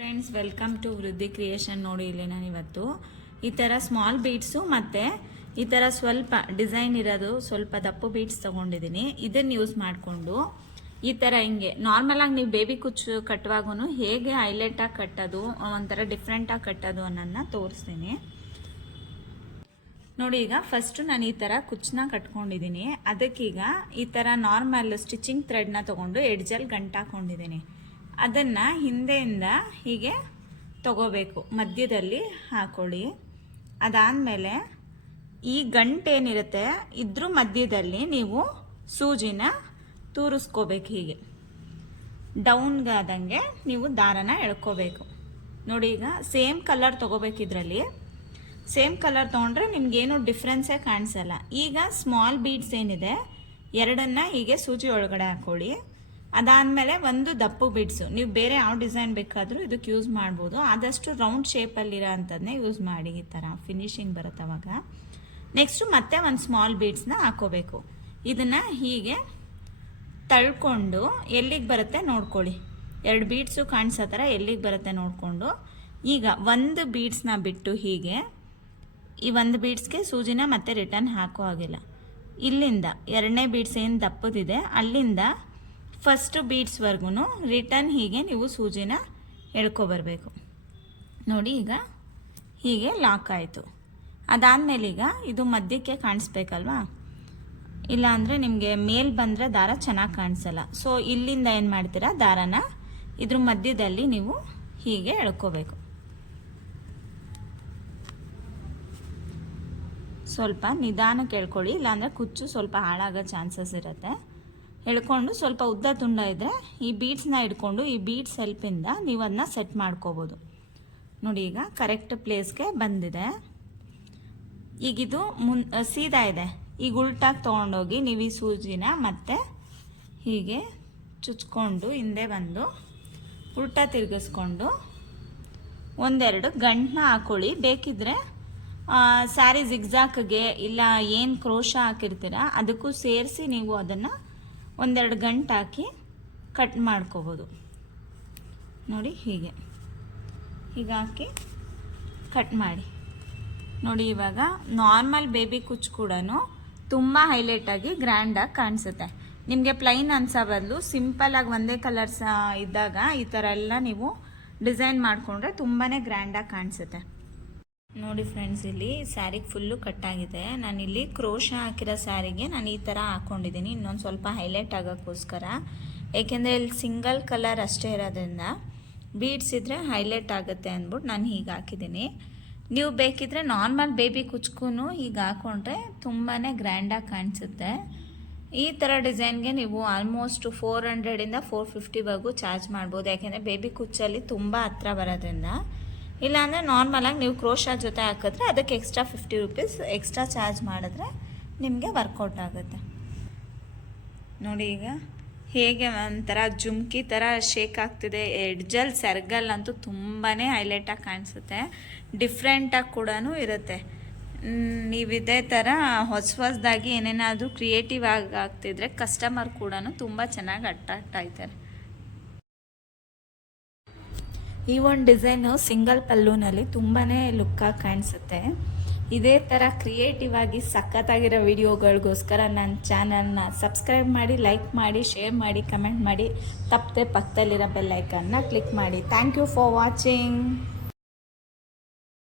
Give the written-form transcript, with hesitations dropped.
Friends, welcome to ವೃದ್ಧಿ creation. ನೋಡಿ, ಇಲ್ಲಿ ನಾನು ಇವತ್ತು ಈ ಥರ ಸ್ಮಾಲ್ ಬೀಡ್ಸು ಮತ್ತು ಈ ಥರ ಸ್ವಲ್ಪ ಡಿಸೈನ್ ಇರೋದು ಸ್ವಲ್ಪ ದಪ್ಪು ಬೀಡ್ಸ್ ತೊಗೊಂಡಿದ್ದೀನಿ. ಇದನ್ನು ಯೂಸ್ ಮಾಡಿಕೊಂಡು ಈ ಥರ ಹಿಂಗೆ ನಾರ್ಮಲಾಗಿ ನೀವು ಬೇಬಿ ಕುಚ್ಚು ಕಟ್ಟುವಾಗೂ ಹೇಗೆ ಹೈಲೈಟಾಗಿ ಕಟ್ಟೋದು, ಒಂಥರ ಡಿಫ್ರೆಂಟಾಗಿ ಕಟ್ಟೋದು ಅನ್ನೋದನ್ನ ತೋರಿಸ್ತೀನಿ. ನೋಡಿ, ಈಗ ಫಸ್ಟು ನಾನು ಈ ಥರ ಕುಚ್ಚನ್ನ ಕಟ್ಕೊಂಡಿದ್ದೀನಿ. ಅದಕ್ಕೀಗ ಈ ಥರ ನಾರ್ಮಲ್ ಸ್ಟಿಚಿಂಗ್ ಥ್ರೆಡ್ನ ತೊಗೊಂಡು ಎಡ್ಜಲ್ಲಿ ಗಂಟಾಕೊಂಡಿದ್ದೀನಿ. ಅದನ್ನು ಹಿಂದೆಯಿಂದ ಹೀಗೆ ತಗೋಬೇಕು, ಮಧ್ಯದಲ್ಲಿ ಹಾಕೊಳ್ಳಿ. ಅದಾದಮೇಲೆ ಈ ಗಂಟೇನಿರುತ್ತೆ ಇದ್ರ ಮಧ್ಯದಲ್ಲಿ ನೀವು ಸೂಜಿನ ತೂರಿಸ್ಕೋಬೇಕು. ಹೀಗೆ ಡೌನ್ಗಾದಂಗೆ ನೀವು ದಾರನ ಎಳ್ಕೋಬೇಕು. ನೋಡಿ, ಈಗ ಸೇಮ್ ಕಲರ್ ತೊಗೋಬೇಕು. ಇದರಲ್ಲಿ ಸೇಮ್ ಕಲರ್ ತೊಗೊಂಡ್ರೆ ನಿಮ್ಗೇನು ಡಿಫ್ರೆನ್ಸೇ ಕಾಣಿಸಲ್ಲ. ಈಗ ಸ್ಮಾಲ್ ಬೀಡ್ಸ್ ಏನಿದೆ ಎರಡನ್ನ ಹೀಗೆ ಸೂಜಿ ಒಳಗಡೆ ಹಾಕೊಳ್ಳಿ. ಅದಾದಮೇಲೆ ಒಂದು ದಪ್ಪು ಬೀಡ್ಸು, ನೀವು ಬೇರೆ ಯಾವ ಡಿಸೈನ್ ಬೇಕಾದರೂ ಇದಕ್ಕೆ ಯೂಸ್ ಮಾಡ್ಬೋದು. ಆದಷ್ಟು ರೌಂಡ್ ಶೇಪಲ್ಲಿರೋ ಅಂಥದ್ದನ್ನೇ ಯೂಸ್ ಮಾಡಿ, ಈ ಥರ ಫಿನಿಶಿಂಗ್ ಬರುತ್ತೆ ಅವಾಗ. ನೆಕ್ಸ್ಟು ಮತ್ತೆ ಒಂದು ಸ್ಮಾಲ್ ಬೀಡ್ಸ್ನ ಹಾಕೋಬೇಕು. ಇದನ್ನು ಹೀಗೆ ತಳ್ಕೊಂಡು ಎಲ್ಲಿಗೆ ಬರುತ್ತೆ ನೋಡ್ಕೊಳ್ಳಿ. ಎರಡು ಬೀಡ್ಸು ಕಾಣಿಸೋ ಥರ ಎಲ್ಲಿಗೆ ಬರುತ್ತೆ ನೋಡಿಕೊಂಡು ಈಗ ಒಂದು ಬೀಡ್ಸ್ನ ಬಿಟ್ಟು ಹೀಗೆ ಈ ಒಂದು ಬೀಡ್ಸ್ಗೆ ಸೂಜಿನ ಮತ್ತೆ ರಿಟರ್ನ್ ಹಾಕೋ ಹಾಗಿಲ್ಲ. ಇಲ್ಲಿಂದ ಎರಡನೇ ಬೀಡ್ಸ್ ಏನು ದಪ್ಪದಿದೆ ಅಲ್ಲಿಂದ ಫಸ್ಟ್ ಬೀಡ್ಸ್ವರೆಗೂ ರಿಟರ್ನ್ ಹೀಗೆ ನೀವು ಸೂಜಿನ ಎಳ್ಕೊಬರ್ಬೇಕು. ನೋಡಿ, ಈಗ ಹೀಗೆ ಲಾಕ್ ಆಯಿತು. ಅದಾದಮೇಲೆ ಈಗ ಇದು ಮಧ್ಯಕ್ಕೆ ಕಾಣಿಸ್ಬೇಕಲ್ವಾ, ಇಲ್ಲ ಅಂದರೆ ನಿಮಗೆ ಮೇಲ್ ಬಂದರೆ ದಾರ ಚೆನ್ನಾಗಿ ಕಾಣಿಸಲ್ಲ. ಸೊ ಇಲ್ಲಿಂದ ಏನು ಮಾಡ್ತೀರಾ, ದಾರನ ಇದ್ರ ಮಧ್ಯದಲ್ಲಿ ನೀವು ಹೀಗೆ ಎಳ್ಕೋಬೇಕು. ಸ್ವಲ್ಪ ನಿಧಾನಕ್ಕೆ ಎಳ್ಕೊಳ್ಳಿ, ಇಲ್ಲಾಂದರೆ ಕುಚ್ಚು ಸ್ವಲ್ಪ ಹಾಳಾಗೋ ಚಾನ್ಸಸ್ ಇರುತ್ತೆ. ಎಳ್ಕೊಂಡು ಸ್ವಲ್ಪ ಉದ್ದ ತುಂಡ ಇದ್ದರೆ ಈ ಬೀಡ್ಸ್ನ ಹಿಡ್ಕೊಂಡು ಈ ಬೀಡ್ಸ್ ಹೆಲ್ಪಿಂದ ನೀವು ಅದನ್ನ ಸೆಟ್ ಮಾಡ್ಕೋಬೋದು. ನೋಡಿ, ಈಗ ಕರೆಕ್ಟ್ ಪ್ಲೇಸ್ಗೆ ಬಂದಿದೆ. ಈಗಿದು ಸೀದಾ ಇದೆ. ಈಗ ಉಲ್ಟಾಗಿ ತೊಗೊಂಡೋಗಿ ನೀವು ಈ ಸೂಜಿನ ಮತ್ತೆ ಹೀಗೆ ಚುಚ್ಕೊಂಡು ಹಿಂದೆ ಬಂದು ಉಲ್ಟಾ ತಿರುಗಿಸ್ಕೊಂಡು ಒಂದೆರಡು ಗಂಟನ್ನ ಹಾಕೊಳ್ಳಿ. ಬೇಕಿದ್ರೆ ಸ್ಯಾರಿ ಜಿಗ್ಜಾಕ್ಗೆ ಇಲ್ಲ ಏನು ಕ್ರೋಶ ಹಾಕಿರ್ತೀರ ಅದಕ್ಕೂ ಸೇರಿಸಿ ನೀವು ಅದನ್ನು ಒಂದೆರಡು ಗಂಟು ಹಾಕಿ ಕಟ್ ಮಾಡ್ಕೋಬೋದು. ನೋಡಿ, ಹೀಗೆ ಹಾಕಿ ಕಟ್ ಮಾಡಿ. ನೋಡಿ, ಇವಾಗ ನಾರ್ಮಲ್ ಬೇಬಿ ಕುಚ್ಚು ಕೂಡ ತುಂಬ ಹೈಲೈಟಾಗಿ ಗ್ರ್ಯಾಂಡಾಗಿ ಕಾಣಿಸುತ್ತೆ. ನಿಮಗೆ ಪ್ಲೈನ್ ಅನ್ಸೋ ಬದಲು ಸಿಂಪಲಾಗಿ ಒಂದೇ ಕಲರ್ಸ್ ಇದ್ದಾಗ ಈ ಥರ ಎಲ್ಲ ನೀವು ಡಿಸೈನ್ ಮಾಡಿಕೊಂಡ್ರೆ ತುಂಬಾ ಗ್ರ್ಯಾಂಡಾಗಿ ಕಾಣಿಸುತ್ತೆ. ನೋಡಿ ಫ್ರೆಂಡ್ಸ್, ಇಲ್ಲಿ ಸ್ಯಾರಿಗೆ ಫುಲ್ಲು ಕಟ್ಟಾಗಿದೆ. ನಾನಿಲ್ಲಿ ಕ್ರೋಶ ಹಾಕಿರೋ ಸ್ಯಾರಿಗೆ ನಾನು ಈ ಥರ ಹಾಕ್ಕೊಂಡಿದ್ದೀನಿ, ಇನ್ನೊಂದು ಸ್ವಲ್ಪ ಹೈಲೈಟ್ ಆಗೋಕ್ಕೋಸ್ಕರ. ಏಕೆಂದರೆ ಇಲ್ಲಿ ಸಿಂಗಲ್ ಕಲರ್ ಅಷ್ಟೇ ಇರೋದ್ರಿಂದ ಬೀಡ್ಸ್ ಇದ್ದರೆ ಹೈಲೈಟ್ ಆಗುತ್ತೆ ಅಂದ್ಬಿಟ್ಟು ನಾನು ಹೀಗೆ ಹಾಕಿದ್ದೀನಿ. ನೀವು ಬೇಕಿದ್ರೆ ನಾರ್ಮಲ್ ಬೇಬಿ ಕುಚ್ಕೂ ಹೀಗೆ ಹಾಕ್ಕೊಂಡ್ರೆ ತುಂಬಾ ಗ್ರ್ಯಾಂಡಾಗಿ ಕಾಣಿಸುತ್ತೆ. ಈ ಥರ ಡಿಸೈನ್ಗೆ ನೀವು ಆಲ್ಮೋಸ್ಟ್ 400ಇಂದ 450ವರೆಗೂ ಚಾರ್ಜ್ ಮಾಡ್ಬೋದು. ಯಾಕೆಂದರೆ ಬೇಬಿ ಕುಚ್ಚಲ್ಲಿ ತುಂಬ ಹತ್ರ ಬರೋದ್ರಿಂದ. ಇಲ್ಲಾಂದರೆ ನಾರ್ಮಲಾಗಿ ನೀವು ಕ್ರೋಶಾ ಜೊತೆ ಹಾಕಿದ್ರೆ ಅದಕ್ಕೆ ಎಕ್ಸ್ಟ್ರಾ 50 ರೂಪೀಸ್ ಎಕ್ಸ್ಟ್ರಾ ಚಾರ್ಜ್ ಮಾಡಿದ್ರೆ ನಿಮಗೆ ವರ್ಕೌಟ್ ಆಗುತ್ತೆ. ನೋಡಿ, ಈಗ ಹೇಗೆ ಒಂಥರ ಜುಮ್ಕಿ ಥರ ಶೇಕ್ ಆಗ್ತಿದೆ. ಎಡ್ಜಲ್ಲಿ ಸೆರ್ಗಲ್ಲಂತೂ ತುಂಬಾ ಹೈಲೈಟಾಗಿ ಕಾಣಿಸುತ್ತೆ, ಡಿಫ್ರೆಂಟಾಗಿ ಕೂಡ ಇರುತ್ತೆ. ನೀವು ಇದೇ ಥರ ಹೊಸದಾಗಿ ಏನೇನಾದರೂ ಕ್ರಿಯೇಟಿವ್ ಆಗಿ ಆಗ್ತಿದ್ರೆ ಕಸ್ಟಮರ್ ಕೂಡ ತುಂಬ ಚೆನ್ನಾಗಿ ಅಟ್ರಾಕ್ಟ್ ಆಯ್ತಾರೆ. ಈ ಒಂದು ಡಿಸೈನು ಸಿಂಗಲ್ ಪಲ್ಲೂನಲ್ಲಿ ತುಂಬಾ ಲುಕ್ಕಾಗಿ ಕಾಣಿಸುತ್ತೆ. ಇದೇ ಥರ ಕ್ರಿಯೇಟಿವ್ ಆಗಿ ಸಖತ್ತಾಗಿರೋ ವಿಡಿಯೋಗಳಿಗೋಸ್ಕರ ನನ್ನ ಚಾನಲ್ನ ಸಬ್ಸ್ಕ್ರೈಬ್ ಮಾಡಿ, ಲೈಕ್ ಮಾಡಿ, ಶೇರ್ ಮಾಡಿ, ಕಮೆಂಟ್ ಮಾಡಿ. ತಪ್ಪದೆ ಪಕ್ಕದಲ್ಲಿರೋ ಬೆಲ್ ಐಕನ್ನ ಕ್ಲಿಕ್ ಮಾಡಿ. Thank you for watching.